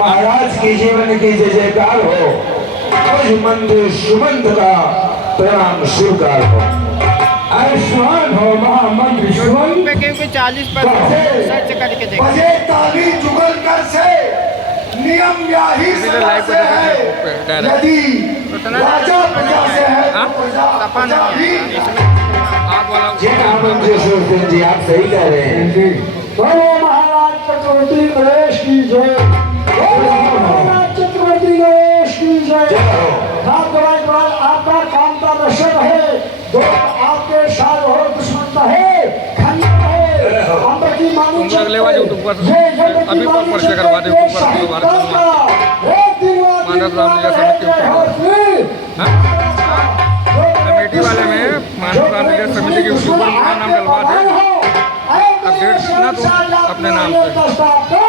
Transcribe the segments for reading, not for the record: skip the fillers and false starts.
महाराज के जीवन की जय जयकार हो, मंद सुमंत का प्रणाम स्वीकार हो। आयुष्मान हो महामंत्र सुमंत पे क्योंकि 40% सर्च करके देखो। बजे ताली जुगल कर से नियम यही सदा से है, यदि राजा प्रजा से है तो प्रजा भी। जी महामंत्र सुमंत जी आप सही कह रहे हैं जी। बोलो महाराज चक्रवर्ती गणेश की जय, बोलो महाराज चक्रवर्ती गणेश की जय। आपका काम का दर्शन है, दो आपके साथ हो दुश्मन है, खंड है, हम की मानी अगले वाले यूट्यूब पर अभी पर शेयर करवा दे, ऊपर मानस रामलीला समिति कमेटी वाले में मानस रामलीला समिति के यूट्यूब पर मेरा नाम डलवा दे, अपडेट ना तो अपने नाम से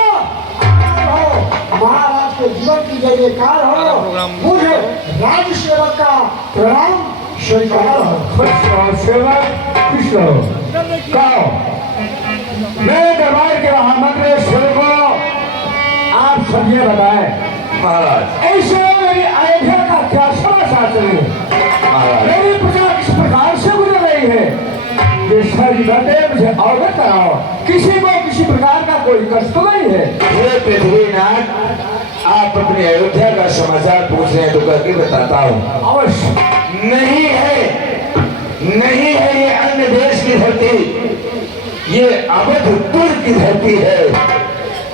महाराज के जीवन की जय जयकार हो, मुझे राज सेवक का प्रणाम स्वीकार हो। खुश रहो सेवक, खुश रहो। कहो मैं दरबार के महामंत्र सेवकों आप सब ये बताएं महाराज, ऐसे मेरी अयोध्या का क्या समाचार चले महाराज, मेरी प्रजा किस प्रकार से गुजर रही है ये सारी बातें मुझे अवगत कराओ। किसी को किसी प्रकार का कोई कष्ट तो नहीं है। हे पृथ्वीनाथ आप अपनी अयोध्या का समाचार पूछ रहे हैं तो करके बताता हूँ। अवश्य नहीं है, नहीं है ये अन्य देश की धरती, ये अवध तुर्क की धरती है।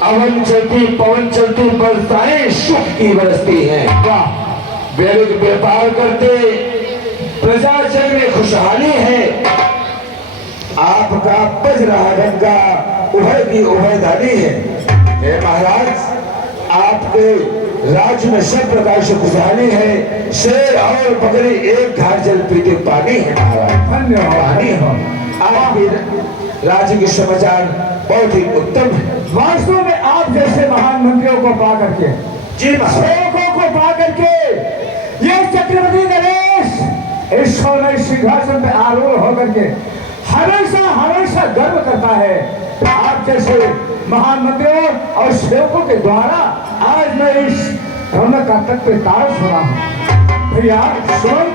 अवन चलती पवन चलती बरसाएं सुख की बरसती हैं। वैरिक व्यापार करते प्रजाजन में खुशहाली है। आपका बज रहा रंग का उभय की उभयदानी है। हे महाराज आपके राज्य में सब प्रकार से खुशहाली है। शेर और बकरी एक धार जल पीते पानी है महाराज, पानी हो। आपके राज्य के समाचार बहुत ही उत्तम है। वास्तव में आप जैसे महान मंत्रियों को पा करके, जी सेवकों को पा करके ये चक्रवर्ती गणेश इस सोने सिंहासन पे आरूढ़ होकर के हमेशा हमेशा गर्व करता है। आप जैसे महान मंत्रियों और सेवकों के द्वारा आज मैं इस रौनक का तक पे तार सुना हूँ। भैया सुन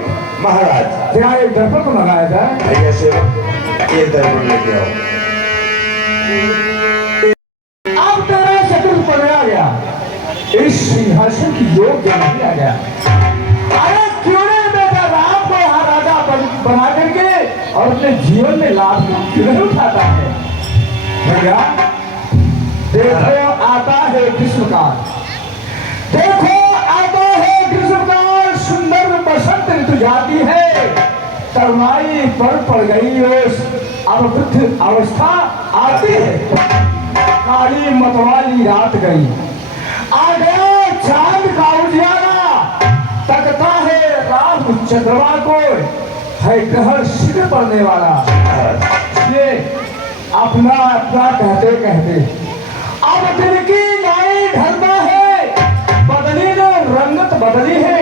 महाराज जरा एक दर्पण को लगाया जाए। भैया सेवक एक दर्पण लेके आओ। अब तेरा शत्रु बनाया गया, इस सिंहासन की योग्य नहीं आ गया। अरे क्यों नहीं बेटा राम को यहाँ राजा बना करके और अपने जीवन में लाभ क्यों नहीं उठाता है। भैया देखो आता है ग्रीष्मकाल, देखो आता है ग्रीष्मकाल, सुंदर बसंत ऋतु जाती है, तरुणाई पड़ गई, अब वृद्ध अवस्था आती है, काली मतवाली रात गई, आ गया चांद का उजियारा, तकता है राहु चंद्रमा को, है ग्रहण शीघ्र पड़ने वाला। ये अपना अपना कहते कहते अब दिन की न्याय ढलता है, बदली ने रंगत बदली है,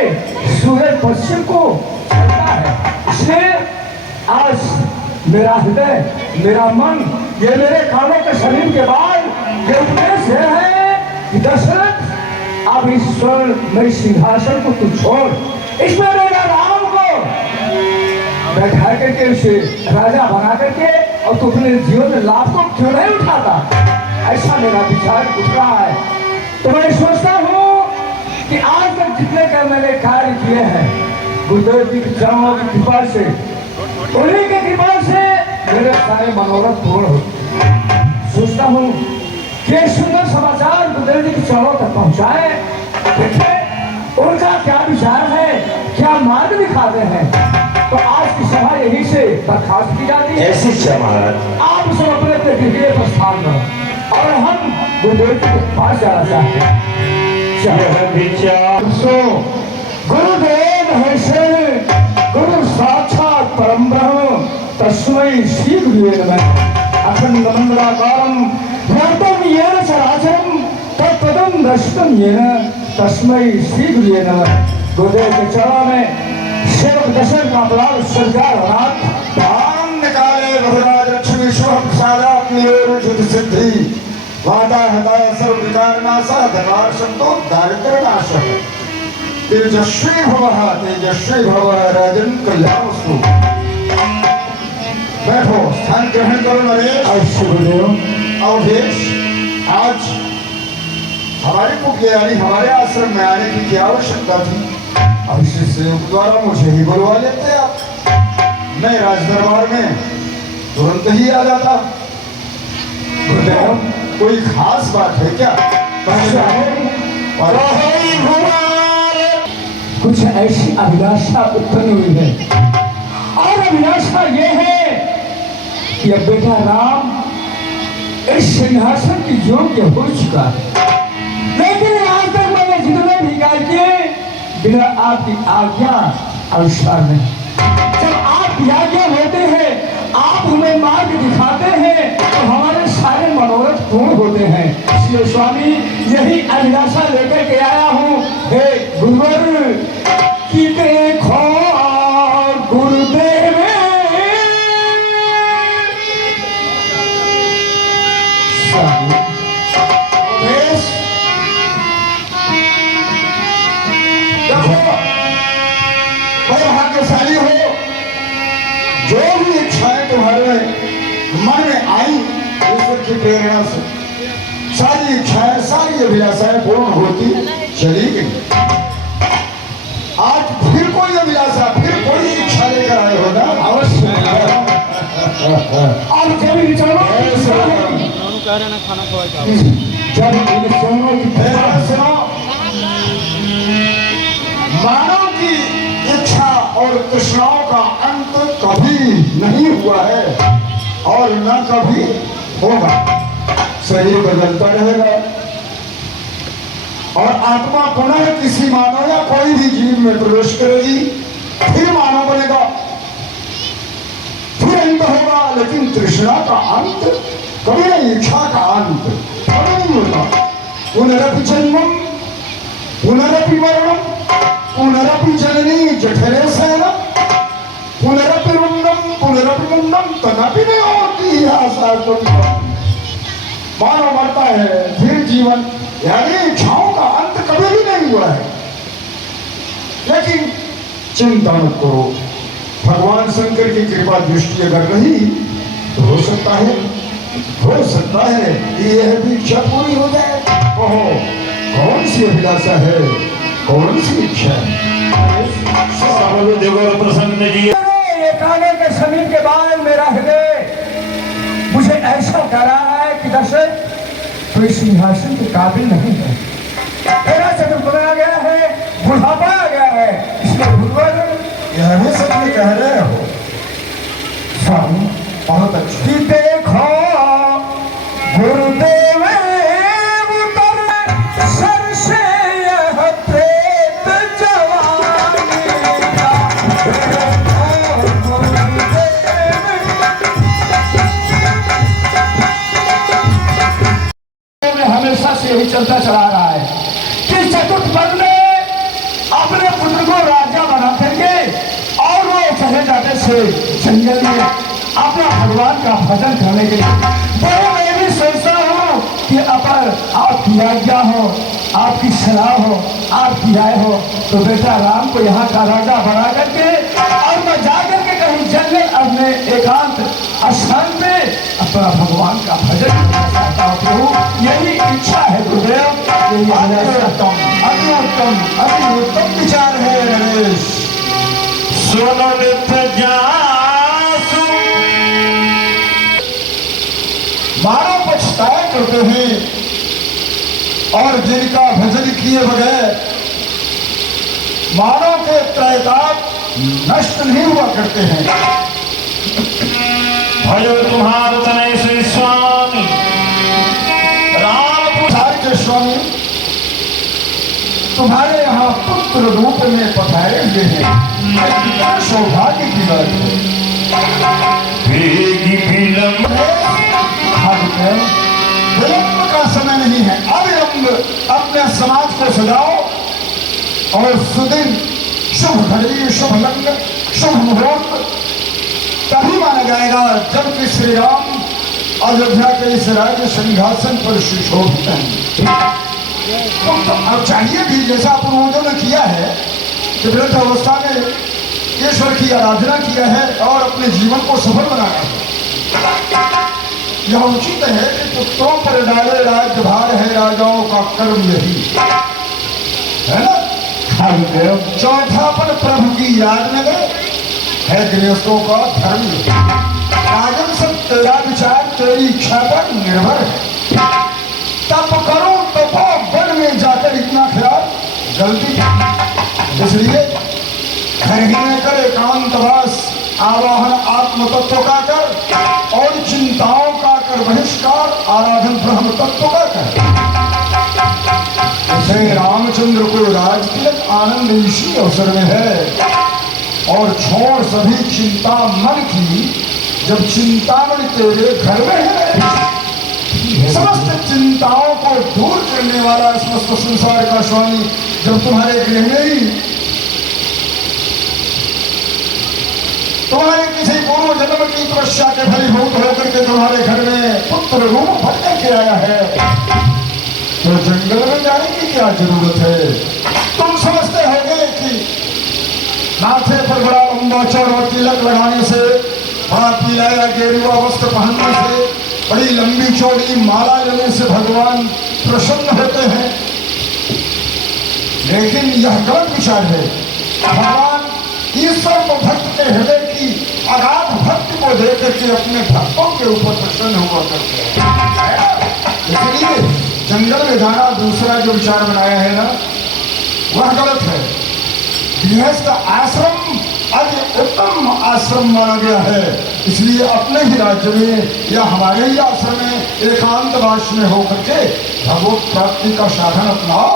सूरज पश्चिम को चलता है। इसलिए आज मेरा हृदय मेरा मन ये मेरे कानों के शरीर के बाद ये उपदेश है कि दशरथ अब इस स्वर्ण सिंहासन को तू छोड़, इसमें मेरा राम को बैठा करके उसे राजा बना करके और तू अपने जीवन में लाभ को क्यों नहीं उठाता, ऐसा मेरा विचार उठ रहा है। तो मैं सोचता हूँ कि आज तक जितने का मैंने कार्य किए हैं गुरुदेव जी की चरणों की कृपा से, उन्हीं की कृपा से मेरे सारे मनोरथ पूर्ण हो। सोचता हूँ कि सुंदर समाचार गुरुदेव जी के चरणों तक पहुँचाए। देखिए उनका क्या विचार है, क्या मार्ग दिखाते हैं। तो आज की सभा यही से बर्खास्त की जाती है। ऐसी महाराज आप सब अपने अपने गृह प्रस्थान करो और हम गुरुदेव के पास जाना चाहते हैं। गुरुदेव है से गुरु साक्षात परम ब्रह्म तस्मै श्री गुरुवे नमः। अखंड मंगलाकारं व्याप्तं येन चराचरं तत्पदं दर्शितं येन तस्मै श्री गुरुवे नमः। गुरुदेव के चरणों में सेवक दशरथ का प्रणाम स्वीकार होना। निकाले रघुराज लक्ष्मी शुभ प्रसादात्म सिद्धि वादा हताय सर्व विकार नाशा धकार संतो दारिद्र्य नाशः तेजस्वी भव राजन कल्याणस्तु। बैठो, स्थान ग्रहण करो नरेश। अवधेश, आज हमारे को यानी हमारे आश्रम में आने की क्या आवश्यकता थी? अभिषेक संयोग द्वारा मुझे ही बुलवा लेते आप, मैं राजदरबार में तुरंत ही आ जाता। गुरुदेव, कोई खास बात है क्या? कुछ ऐसी अभिलाषा उत्पन्न हुई है, और अभिलाषा ये है कि अब बेटा राम इस सिंहासन की योग्य हो चुका है, लेकिन आज तक मैंने जितने भी कार्य किए बिना आपकी आज्ञा अनुसार नहीं। जब आप आज्ञा होते हैं, आप हमें मार्ग दिखाते हैं, तो हमारे सारे मनोरथ पूर्ण होते हैं। इसलिए स्वामी यही अभिलाषा लेकर के आया हूँ। हे गुरुवर की देखो गुरुदेव भाग्यशाली हो, जो भी इच्छाएं तुम्हारे मन में आई ईश्वर की प्रेरणा से सारी इच्छाएं सारी अभिलाषाएं पूर्ण होती चली गई। आज फिर कोई अभिलाषा फिर कोई इच्छा लेकर आए हो ना? अवश्य। और कभी चलो सुनो, मानव की इच्छा और तृष्णाओं का अंत कभी नहीं हुआ है और न कभी होगा। शरीर बदलता रहेगा और आत्मा पुनः किसी मानव या कोई भी जीव में प्रवेश करेगी, फिर मानव बनेगा, फिर अंत होगा, लेकिन तृष्णा का अंत कभी नहीं, इच्छा का अंत कभी नहीं होता। पुनरपि जन्मम पुनरपि मरणम पुनरपि जननी जठरे शयनम पुनरपि मुंडम तथापि नहीं होती आशा। मानव मरता है, फिर जीवन, यानी इच्छाओं का अंत कभी भी नहीं हुआ है। लेकिन चिंता मत करो, भगवान शंकर की कृपा दृष्टि अगर रही तो हो सकता है यह भी इच्छा पूरी हो जाए। कहो, कौन सी अभिलाषा है, कौन सी इच्छा है? प्रसन्न जी, एकाने के समीप के बाद मेरा हृदय मुझे ऐसा कह रहा है कि दशरथ तो इस सिंहासन के काबिल नहीं है। तेरा चतुर्थ आ गया है, बुढ़ापा आ गया है, इसलिए गुरुवर यह भी सच में कह रहे हो स्वामी। बहुत अच्छा। देखो गुरुदेव उतर सर से यह प्रेत जवानी का। हमेशा से यही चलता चला रहा है कि चतुर्थ पद में अपने पुत्र को राजा बना करके और वो चले जाते थे जंगल में अपना भगवान का भजन करने के लिए। तो मैं भी सोचता हूँ कि अगर आपकी आज्ञा हो, आपकी सलाह हो, आपकी राय हो, तो बेटा राम को यहाँ का राजा बना करके और मैं जाकर के कहीं जंगल अपने एकांत स्थान पे अपना भगवान का भजन करना चाहता हूँ। प्रभु यही इच्छा है गुरुदेव, यही अति उत्तम विचार है नरेश। मानव पछताया करते हैं और जिनका भजन किए बगैर मानव के त्रैताप नष्ट नहीं हुआ करते हैं। भयो तुम्हार तनय श्री स्वामी राम पुठार के स्वामी तुम्हारे यहाँ पुत्र रूप में पधारे हुए हैं, कितना सौभाग्य की बात है। विलंब का समय नहीं है, अविलंब अपने समाज को सजाओ और सुदिन, शुभ घड़ी, शुभ लग्न, शुभ मुहूर्त तभी माना जाएगा जबकि श्री राम अयोध्या के इस राज्य सिंहासन पर सुशोभित हैं। तो अब चाहिए भी जैसा पूर्वजों ने किया है कि वृद्ध अवस्था में ईश्वर की आराधना किया है और अपने जीवन को सफल बनाया है। यह उचित है कि पुत्रों पर डाले राज्यभार है राजाओं का कर्म यही है ना। चौथापन प्रभु की याद में गए है गृहस्थों का धर्म। राजन सब तेरा विचार तेरी इच्छा पर निर्भर है। तप करो तपो वन में जाकर इतना ख्याल गलती, इसलिए घर ही में कर एकांतवास आवाहन आत्म तत्व का कर और चिंताओं का कर बहिष्कार आराधन ब्रह्म तत्व का कर। श्री रामचंद्र को राज तिलक आनंद इसी अवसर में है और छोड़ सभी चिंता मन की जब चिंतामणि तेरे घर में है। समस्त चिंताओं को दूर करने वाला समस्त संसार का स्वामी जब तुम्हारे गृह में ही तुम्हारे किसी पूर्व जन्म की तपस्या के फलीभूत होकर के तुम्हारे घर में पुत्र रूप भरने के आया है तो जंगल में जाने की क्या जरूरत है। तुम समझते होगे कि माथे पर बड़ा लंबा चौड़ा तिलक लगाने से, बड़ा पीला या गेरुआ वस्त्र पहनने से, बड़ी लंबी चौड़ी माला लेने से भगवान प्रसन्न होते हैं, लेकिन यह गलत विचार है। भगवान ईश्वर को भक्त के हृदय की अगाध भक्ति को देख करके अपने भक्तों के ऊपर प्रसन्न हुआ करते हैं। इसलिए जंगल में जाना दूसरा जो विचार बनाया है ना वह गलत है। गृहस्थ आश्रम अति उत्तम आश्रम माना गया है, इसलिए अपने ही राज्य में या हमारे ही आश्रम में एकांतवास में होकर के भगवत प्राप्ति का साधन अपनाओ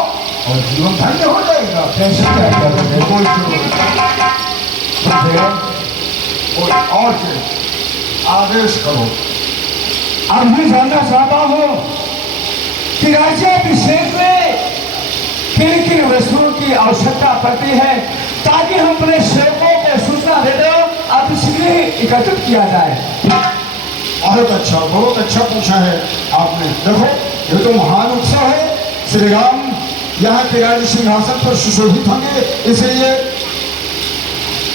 और जीवन धन्य हो जाएगा। कैसे क्या करेंगे कोई और आदेश करो। अब भी जानना चाहता हूँ कि राज्याभिषेक में किन किन वस्तुओं की आवश्यकता पड़ती है ताकि हम अपने सेवकों को सूचना दे दो अब इसलिए एकत्रित किया जाए। बहुत अच्छा पूछा है आपने। देखो ये तो महान उत्सव है, श्री राम यहाँ के राज्य सिंहासन पर सुशोभित होंगे, इसलिए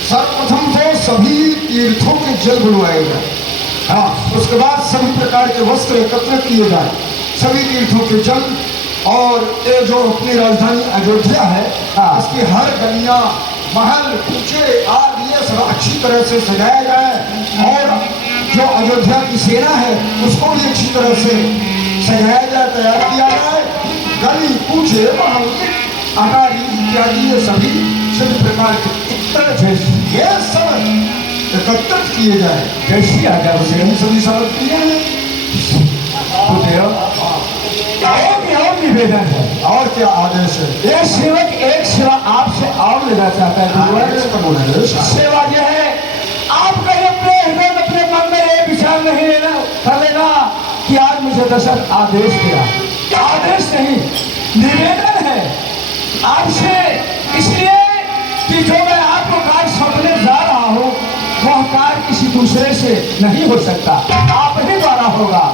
सर्वप्रथम तो सभी तीर्थों के जल बुलवाएगा। हाँ, उसके बाद सभी प्रकार के वस्त्र एकत्र किए जाए, सभी तीर्थों के जल, और ये जो अपनी राजधानी अयोध्या है इसकी हर गलियां महल पूछे आदि ये सब अच्छी तरह से सजाया जाए और जो अयोध्या की सेना है उसको भी अच्छी तरह से सजाया जाए, तैयार किया जाए। गली पूछे महल अटारी इत्यादि ये सभी प्रकार के ये सब एकत्रित किए जाए। कैसी आज्ञा सभी सामग्री और निवेदन है और क्या आदेश है। ये सेवक एक सेवा आपसे और लेना चाहता है। सेवा यह है आप कहीं अपने हृदय में अपने मन में ये विचार नहीं लेना कर लेना कि आज मुझे दशरथ आदेश दिया। आदेश नहीं, निवेदन है आपसे, इसलिए कि जो मैं आपको कार्य सौंपने जा रहा हूँ वह कार्य किसी दूसरे से नहीं हो सकता, आप ही द्वारा होगा।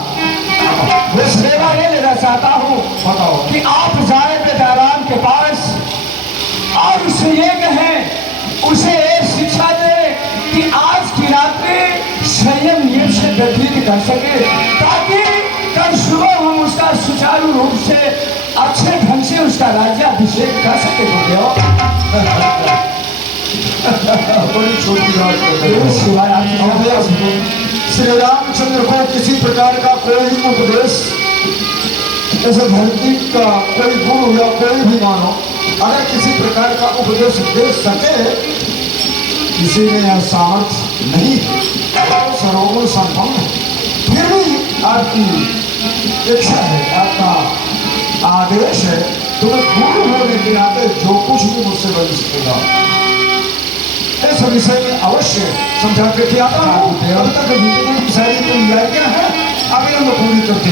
मैं सेवा ये लेना चाहता हूँ बताओ कि आप जाए बेदाराम के पास और उससे ये कहें, उसे ये शिक्षा दे कि आज की रात्रि संयम नियम से व्यतीत कर सके ताकि कल सुबह हम उसका सुचारू रूप से अच्छे ढंग से उसका राज्याभिषेक कर सके। बड़ी छोटी बात। श्री रामचंद्र को किसी प्रकार का कोई उपदेश जैसे धरती का कोई गुरु या कोई भी मानो अगर किसी प्रकार का उपदेश दे सके, किसी में यह सामर्थ्य नहीं तो सर्वगुण संपन्न है, फिर भी आपकी इच्छा है, आपका आदेश है, तुम्हें गुरु होने के नाते जो कुछ भी मुझसे बन सकेगा इस विषय में अवश्य समझा करके आता हूँ। अब तक जितनी भी सारी तैयारियां हैं अभी हम पूरी करते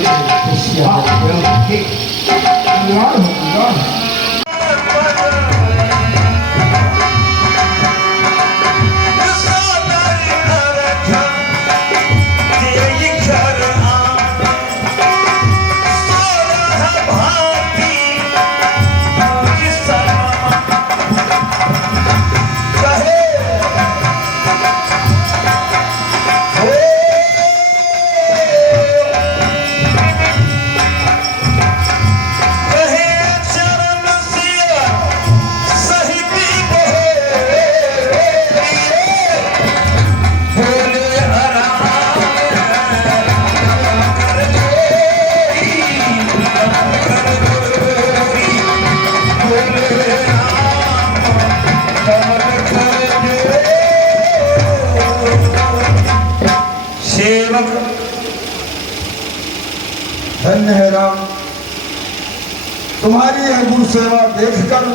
तुम्हारी यह गुरु सेवा देखकर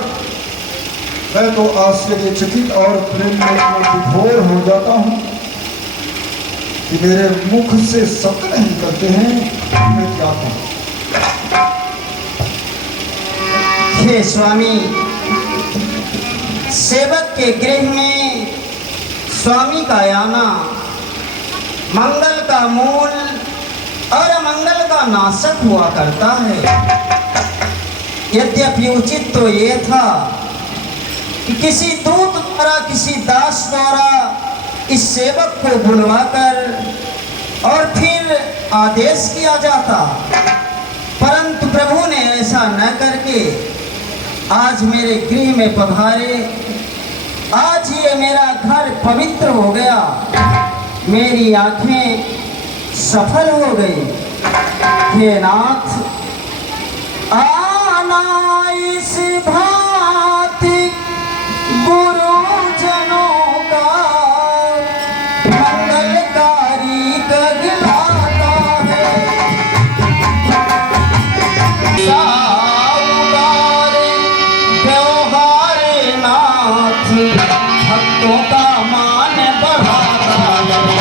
मैं तो आश्चर्यचकित और प्रेम में विभोर हो जाता हूँ कि मेरे मुख से शब्द नहीं करते हैं। मैं क्या कहूँ? हे स्वामी, सेवक के गृह में स्वामी का आना मंगल का मूल और अमंगल का नाशक हुआ करता है। यद्यपि उचित तो ये था कि किसी दूत द्वारा, किसी दास द्वारा इस सेवक को बुलवाकर और फिर आदेश किया जाता, परंतु प्रभु ने ऐसा न करके आज मेरे गृह में पधारे। आज ये मेरा घर पवित्र हो गया, मेरी आंखें सफल हो गई। हे नाथ, आना इस भांति गुरुजनों का मंगलकारी कहलाता है। सावधान व्यवहार नाथ भक्तों का मान बढ़ाता है।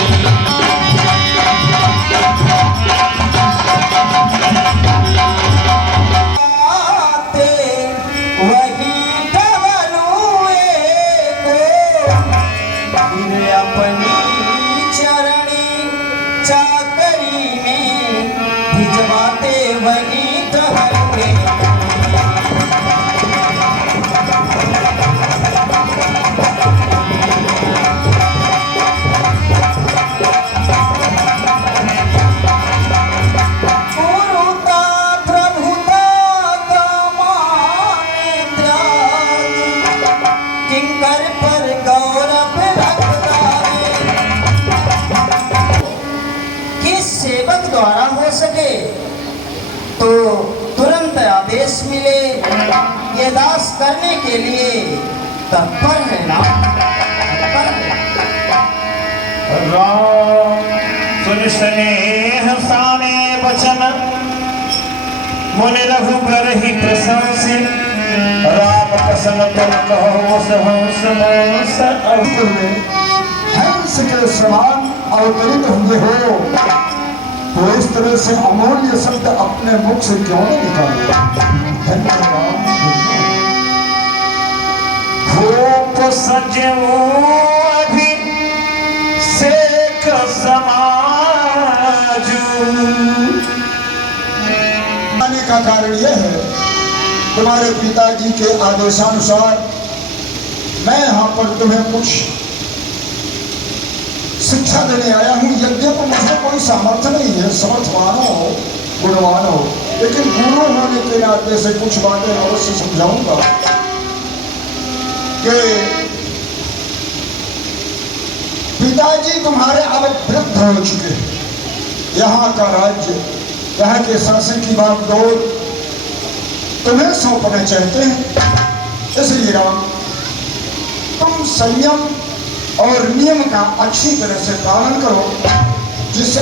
द्वारा हो सके तो तुरंत आदेश मिले, ये दास करने के लिए तत्पर है ना? तत्पर है। राम सुन स्नेह साने बचन मुनि रघुबर ही प्रशंसी। राम कसन तुम कहो सहंस हंस अंकुर में हंस के समान अवतरित हुए हो, तो इस तरह से अमूल्य शब्द अपने मुख से क्यों नहीं निकाले? धन्यवाद। खूब सजो अभी सेक समाजू। आने का कारण यह है, तुम्हारे पिताजी के आदेशानुसार मैं यहाँ पर तुम्हें कुछ शिक्षा देने आया हूँ। यद्यपि मुझे कोई सामर्थ्य नहीं है, समर्थवान हो, गुणवान हो, लेकिन गुरु होने के नाते से कुछ बातें अवश्य समझाऊंगा कि पिताजी तुम्हारे अब वृद्ध हो चुके हैं। यहाँ का राज्य, यहाँ के शासन की बागडोर तुम्हें सौंपना चाहते हैं। इसलिए राम, तुम संयम और नियम का अच्छी तरह से पालन करो, जिससे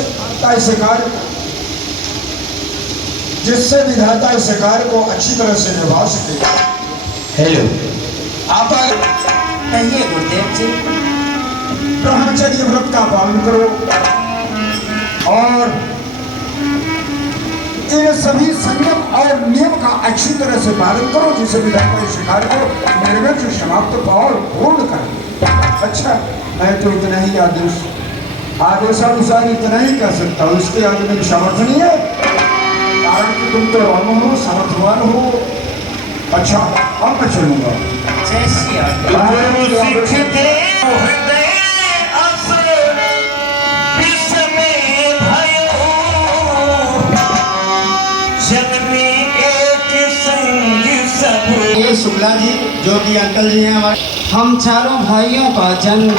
विधाता इस कार्य को अच्छी तरह से निभा सके। हेलो, आप कहिए गुरुदेव जी। ब्रह्मचर्य व्रत का पालन करो और इन सभी संयम और नियम का अच्छी तरह से पालन करो, जिससे विधाता इस कार्य को निर्विघ्न से समाप्त और पूर्ण कर। अच्छा, मैं तो इतना ही आदेशानुसार इतना ही कर सकता हूँ, इसके आगे मेरी सामर्थ्य नहीं है, कारण कि तुम तो राम हो, सामर्थ्यवान हो। अच्छा, अब मैं चलूंगा। जैसी आज्ञा। ये शुक्ला जी, जो कि अंकल जी हैं हमारे, हम चारों भाइयों का जन्म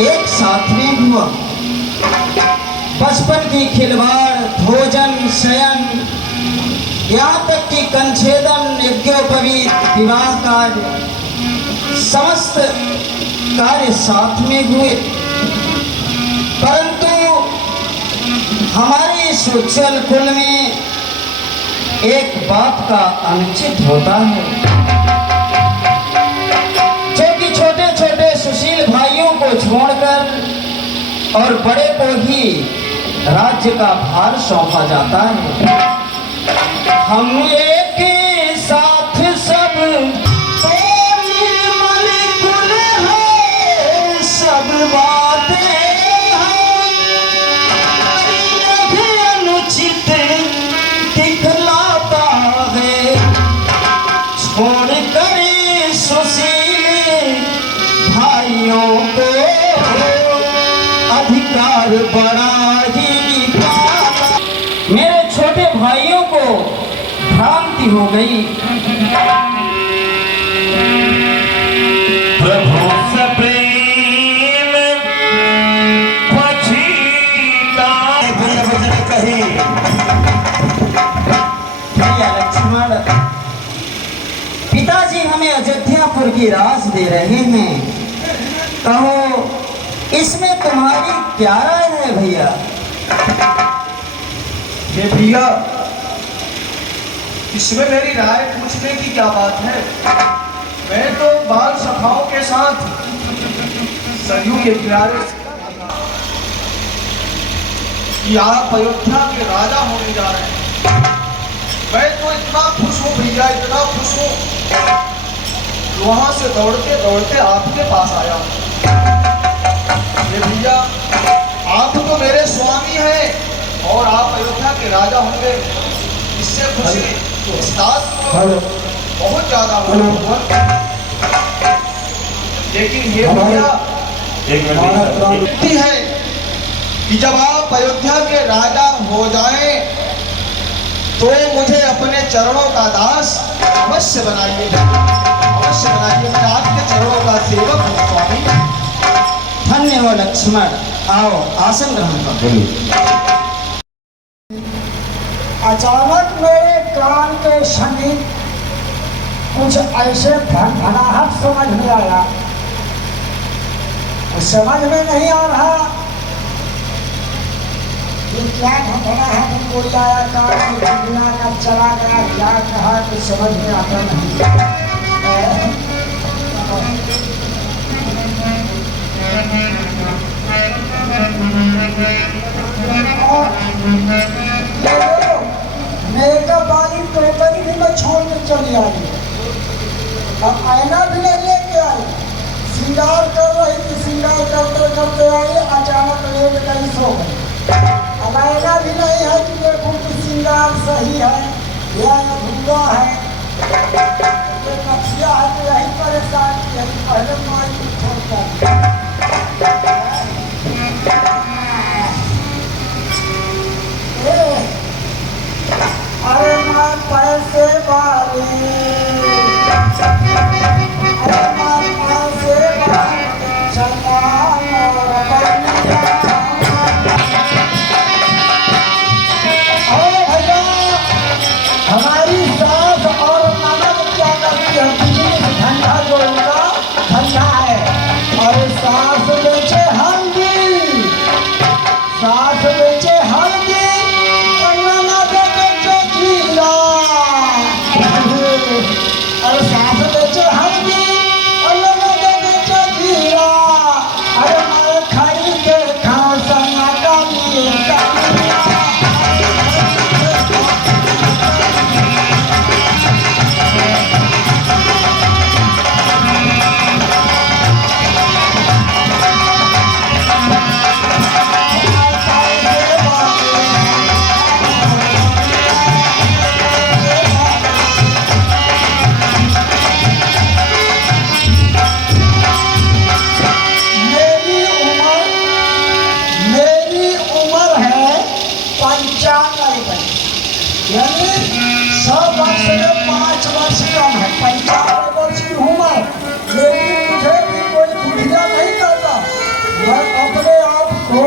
एक साथ में हुआ। बचपन की खिलवाड़, भोजन, शयन, यहाँ तक कि कंछेदन, यज्ञोपवीत, विवाह कार्य, समस्त कार्य साथ में हुए। परंतु हमारे इस उज्जवल कुल में एक बात का अनुचित होता है, जो कि छोटे छोटे सुशील भाइयों को छोड़कर और बड़े को ही राज्य का भार सौंपा जाता है। हम एक साथ सब तो निर्मल कुल है, सब बातें अनुचित दिखलाता है। छोड़ कर सुशील भाइयों को अधिकार बड़ा ही पाता। मेरे छोटे भाइयों को भ्रांति हो गई। प्रभु से प्रेम पछीता वचन कहे। भैया लक्ष्मण, पिताजी हमें अयोध्यापुर की राज दे रहे हैं, कहो इसमें तुम्हारी क्या राय है भैया? ये भैया, इसमें मेरी राय पूछने की क्या बात है। मैं तो बाल सखाओं के साथ सरयू के किनारे कि आप अयोध्या के राजा होने जा रहे हैं। मैं तो इतना खुश हूँ भैया, इतना खुश हूँ, वहां से दौड़ते दौड़ते आपके पास आया हूँ। ये भैया, आप तो मेरे स्वामी हैं और आप अयोध्या के राजा होंगे, इससे खुशी इस दास को बहुत ज्यादा हुआ। लेकिन ये भैया है कि जब आप अयोध्या के राजा हो जाएं तो मुझे अपने चरणों का दास अवश्य बनाइए, अवश्य बनाइए। मैं आपके चरणों का सेवक हूँ स्वामी। धन्य हो लक्ष्मण, आओ आसन ग्रहण करो। अचानक मेरे कान के समीप कुछ ऐसे भनभनाहट समझ में आया। कुछ समझ में नहीं आ रहा ये क्या भनभनाहट बोल आया, कान में दुनिया का चला गया, क्या कहा कुछ समझ में आता नहीं। मेकअप वाली टोकरी भी मैं छोड़ के चली आई, अब आईना भी नहीं लेके आई। श्रृंगार कर रही थी, श्रृंगार करते करते आई, अचानक लेट गई सो गई। अब आईना भी नहीं है कि देखूं कि श्रृंगार सही है या अधूरा है। ये नक्शिया है तो यही परेशान की है, पहले माई को छोड़कर अरे माँ पैसे वाली, अरे माँ पैसे वाली चला भैया, हमारी सास और ननद क्या करती है, बिजनेस धंधा जो उनका धंधा है। और सास बेचे हल्दी, सास बेचे हल्दी, अरे सास बेचे हल्दी और ननद बेचे जीरा। अरे मैं खाई के खाओ सन्ना का लिए यानी 100 वर्ष में 5 वर्ष कम है, 95 वर्ष की हूँ मैं, लेकिन मुझे भी कोई बुढ़िया नहीं कहता। मैं अपने आप को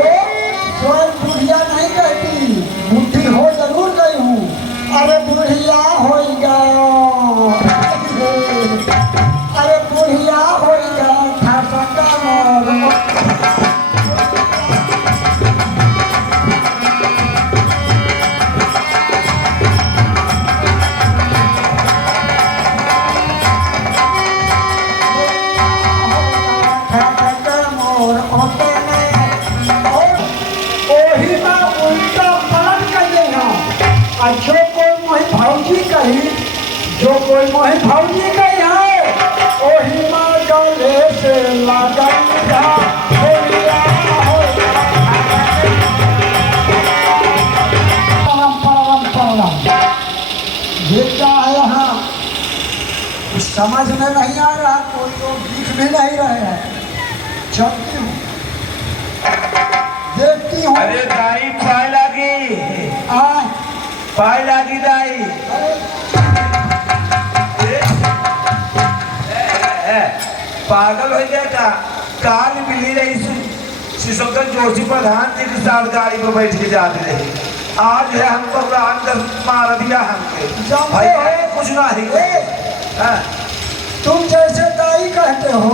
स्वयं बुढ़िया नहीं कहती, बुढ़ी हो जरूर गई हूँ। अरे बुढ़िया हो गया, अरे बुढ़िया हो गया था सका मोर। जो कोई मोहि भौजी गई है ओही माँ गले से लगई जा होलिया हो प्रणाम। ये क्या है यहाँ कुछ समझ में नहीं आ रहा, कोई लोग दिख भी नहीं रहे हैं। चलती हूँ देखती हूँ। अरे दाई पाए लागी दाई पागल हो गया का काल मिली रही शिशोकर जोशी प्रधान जी के साथ गाड़ी में बैठ के जाते रहे। आज है हमको अंदर मार दिया हमके भाई कुछ नहीं। तुम जैसे दाई कहते हो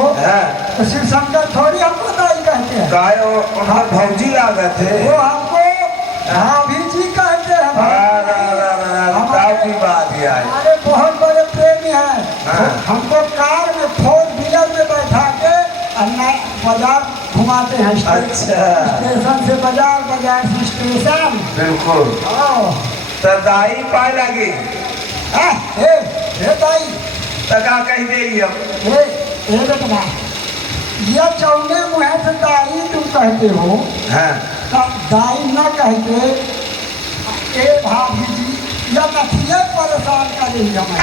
तो शिव शंकर थोड़ी हमको दाई कहते हैं। गाय और भौजी आ गए थे वो हमको भाभी जी कहते हैं। की बात है हमारे बहुत बड़े प्रेमी हैं। हमको कार में 4 व्हीलर में बैठा के बाजार घुमाते हैं। अच्छा स्टेशन से बाजार, बाजार से स्टेशन। बिल्कुल तो दाई पाए लगी दाई तका कह दे बेटा ये चौने मुँह से दाई तुम कहते हो। दाई न कहते ए भाभी जी या नथिए परेशान करेगी हमें।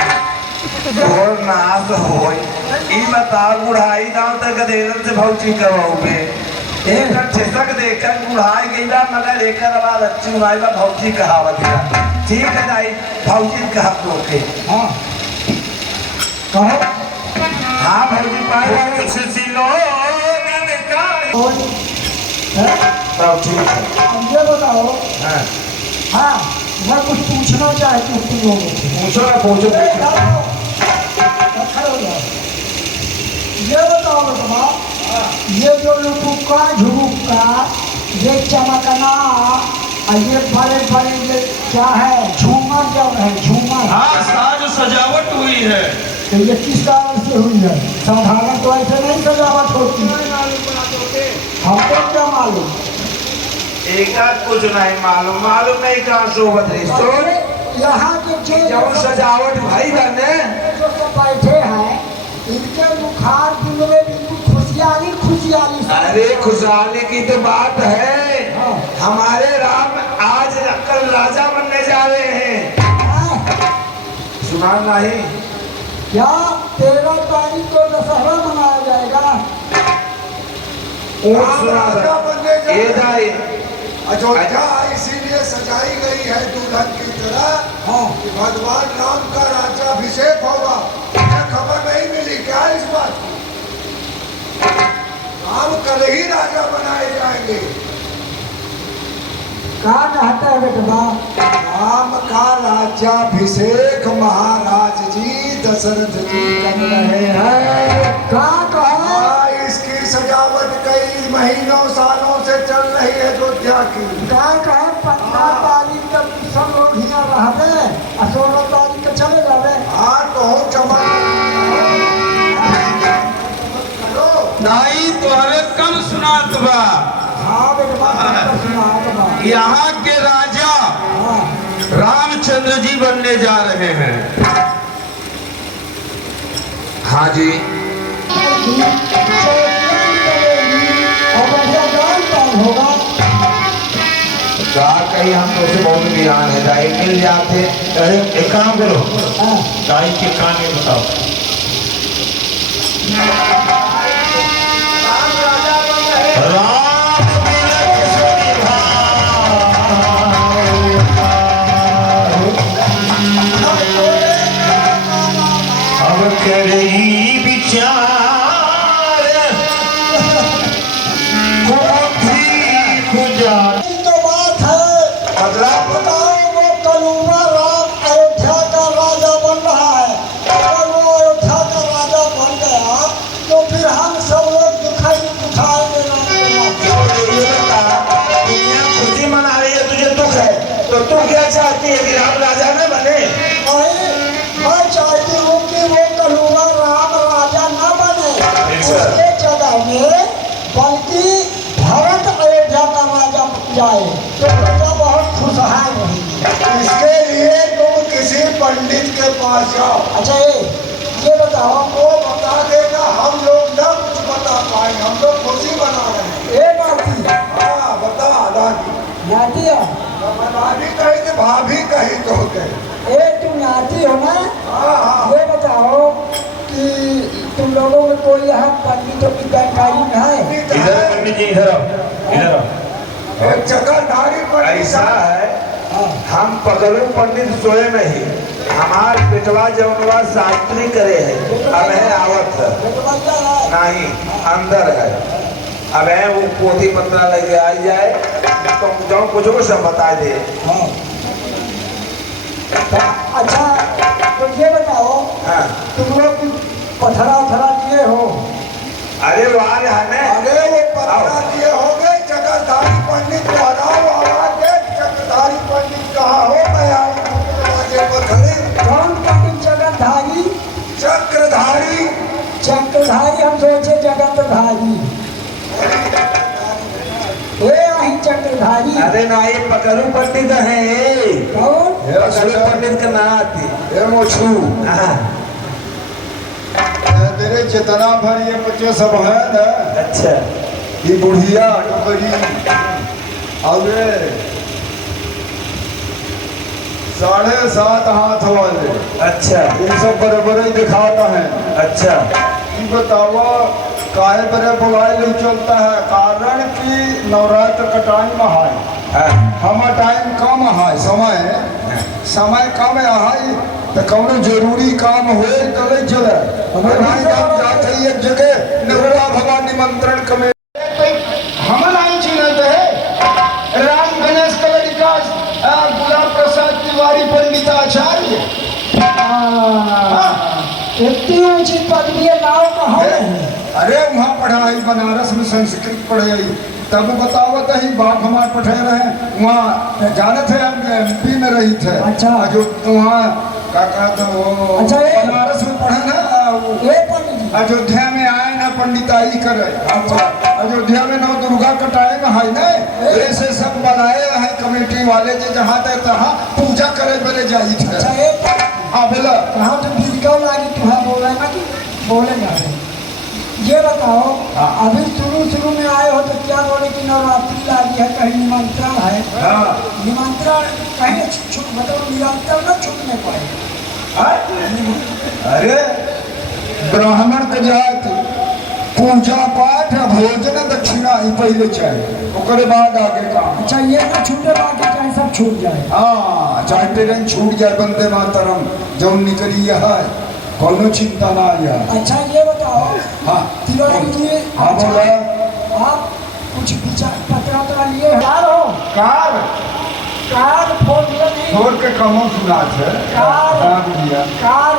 और नाश हो ई बताओ बुढ़ाई दाव तक गदेरन से भौजी करवाओगे एक ठेसक देकर बुढ़ाई गईला मगर एक बाद अच्छी उड़ाई बा भौजी कहावत है। ठीक है दाई भौजी कहा लोग के हाँ कहो। हाँ भौजी पाए सिलो सब ठीक है। अब ये बताओ। हाँ मैं कुछ पूछना चाहती हूँ तुम लोगों से। पूछो ना पूछो ये बताओ बेटा ये जो लुटुका झुमुका ये चमकना और ये बड़े बड़े ये क्या है झूमर जब है झूमर। हाँ साज सजावट हुई है। तो ये किस कारण से हुई है? साधारण तो ऐसे नहीं सजावट होती। हमको क्या मालूम? एक कुछ नहीं मालूम नहीं कहाँ सोबत रही यहाँ के जो सजावट भाई बने जो बैठे हैं इनके मुखार में बिल्कुल खुशहाली खुशहाली। अरे खुशहाली की तो बात है। हमारे राम आज कल राजा बनने जा रहे हैं। सुना नहीं क्या 13 तारीख को दशहरा मनाया जाएगा? अयोध्या इसीलिए सजाई गई है दुल्हन की तरह कि भगवान राम का राज्याभिषेक होगा। क्या खबर नहीं मिली क्या इस बात की? राम कल ही राजा बनाए जाएंगे। कहा कहता है बेटा राम का राज्याभिषेक महाराज जी दशरथ जी कर रहे हैं। कहा कहा इसकी सजावट कई महीनों सालों से चल रही है अयोध्या की। कहा 15 तारीख तक सब लोग यहाँ रहते 16 तारीख तक चले जावे। हाँ तो नहीं तोहरे कम सुनात बा। हाँ बेटा सुना यहाँ के राजा रामचंद्र जी बनने जा रहे हैं। हाँ जी होगा क्या कहीं हम तो से बहुत ज्ञान है दाई मिल जाते। अरे एक काम करो दाई के कान में बताओ। अब करी विचार तो बात है। बताओ वो कलुआ राम अयोध्या का राजा बन रहा है। अगर वो अयोध्या का राजा बन गया तो फिर हम सब लोग दिखाएंगे खुशी मना रही है तुझे दुख है तो तू क्या चाहती है कि राम राजा न बने? मैं चाहती हूँ कि वो कलुआ राम राजा न बने। पास जाओ। अच्छा ये बताओ, वो बता देगा, हम लोग ना कुछ बता पाए, हम लोग खुशी बना रहे हैं। ए नाती हाँ बता दादी। नाती है, दादी कही कि भाभी कही तो कहे। ए तुम नाती हो ना? हाँ हाँ। ये बताओ कि तुम लोगों में कोई यहाँ पंडितों की जानकारी में है? इधर पंडित जी, इधर आओ, इधर आओ। एक चक्रधारी पर ऐसा है, हम पगलू पंडित सोए नहीं, हमार पिटवा जौनवा शास्त्री करे है, अब है आवत है ये तो बच्चा है। नहीं, अंदर है, अब है वो पोथी पत्रा लेके आ जाए तो जो कुछ को सब बता दे। हाँ। अच्छा तो ये बताओ, हाँ। तुम लोग पथरा उथरा दिए हो? अरे वाह हमें, अरे वो पता दिए हो गए, चक्रधारी पंडित को हराओ, आवाज दे, चक्रधारी पंडित कहाँ हो, मैं आऊँ दरवाजे पर खड़े। कौन पंडित? जगतधारी? चक्रधारी। चक्रधारी हम सोचे जगतधारी। ए वही चक्रधारी। अरे ना ये पकड़ू पंडित है, कौन? पकड़ू पंडित का ना आती ये मोछू। हाँ। तेरे जितना भर ये बच्चे सब है ना, अच्छा, ये बुढ़िया टोकरी और ये 7.5 हाथ वाले, अच्छा, ये सब बड़े ही दिखाता है। अच्छा, ये बताओ काहे बड़े बुलाए नहीं चलता है? कारण कि नवरात्र का टाइम है, हाँ, हमारा टाइम कम है, समय कम है, तो कौनो जरूरी काम हो तो नहीं चले। हमारे जाते ही एक जगह निर्मला भगवान निमंत्रण कमेटी हम नहीं चिन्हते है, राम गणेश कलरिका गुलाब प्रसाद तिवारी पंडिताचार्य। इतनी ऊंची पदवी नाव कहाँ है? अरे वहाँ पढ़ाई बनारस में संस्कृत पढ़ाई, तब बतावत ही बाप हमारे पढ़े रहे वहाँ, जानत है हम MP में रही थे। अच्छा। जो वहाँ का कहते वो अच्छा, ये- बनारस में पढ़े ना, ये पंडित जी। अयोध्या में आए ना पंडिताई करे। अयोध्या में नौ दुर्गा का टाइम है ना, ऐसे सब बनाए हैं कमेटी वाले जो जहाँ तक तहाँ पूजा करे बने जाई थे। अच्छा ये पंडित, हाँ बोला। कहाँ तो बिल्कुल लागी तुम्हें बोल रहे ना कि बोले जा रहे। ये बताओ, अभी शुरू में आए हो तो क्या बोले कि नवरात्रि लागी है, कहीं निमंत्रण है? हाँ। निमंत्रण कहीं मतलब निरंतर न छूटने पाए। अरे ब्राह्मण के जात पूजा पाठ भोजन दक्षिणा ही पहले चाहिए, ओकरे बाद आगे काम। अच्छा ये ना छूटे, बाकी चाहे सब छूट जाए। हाँ चाहे ट्रेन छूट जाए, वंदे मातरम जो निकली है, कोनो चिंता ना है। अच्छा ये बताओ, हाँ तिवारी जी, हाँ बोला। आप कुछ विचार पत्र लिए कार हो? कार कार फोन नहीं, छोड़ के कमो सुना थे। कार। हाँ बुढ़िया। कार।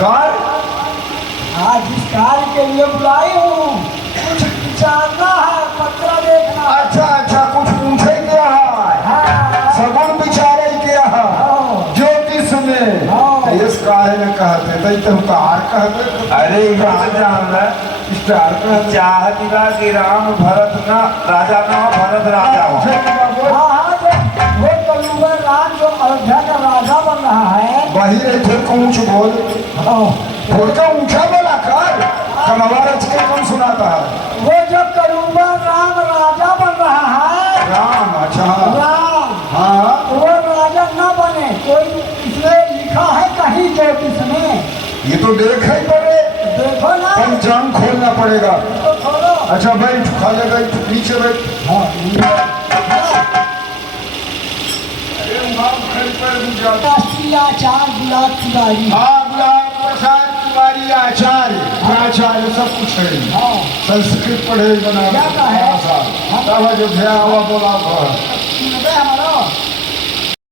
कार हाँ जिस कार के लिए बुलाई हूँ, कुछ विचारना है, पत्र देखना। अच्छा अच्छा, कुछ पूछे क्या है? हाँ सगुन विचारे क्या है? हाँ। ज्योतिष में हाँ। इस काहे में कहते थे तुम कार कहते। अरे यहाँ जान रहा स्टार का चाहत बा कि राम भरत ना राजा ना हो, भरत राजा हो। हाँ हाँ, जो वो कलयुगर राम जो अयोध्या का राजा बन रहा है। वही थे ऊंच बोल, हाँ, थोड़ का ऊंचा बोला कर, कमवा रच के कम सुनाता है। वो जो कलयुगर राम राजा बन रहा है, राम। अच्छा राम, हाँ वो राजा न बने, कोई इसमें लिखा है कहीं ज्योतिष में? ये तो देख ही पड़े, देखो ना, पंचांग खोलना पड़ेगा। तो खोलो। अच्छा बैठ, खाले बैठ, नीचे बैठ। हाँ अरे वहाँ घर पर गुजरा। राष्ट्रीय आचार्य गुलाब तिवारी। हाँ गुलाब प्रसाद तिवारी आचार्य, आचार्य सब कुछ है। हाँ संस्कृत पढ़े बना। क्या का है? तब अयोध्या हुआ बोला सुन गए हमारा।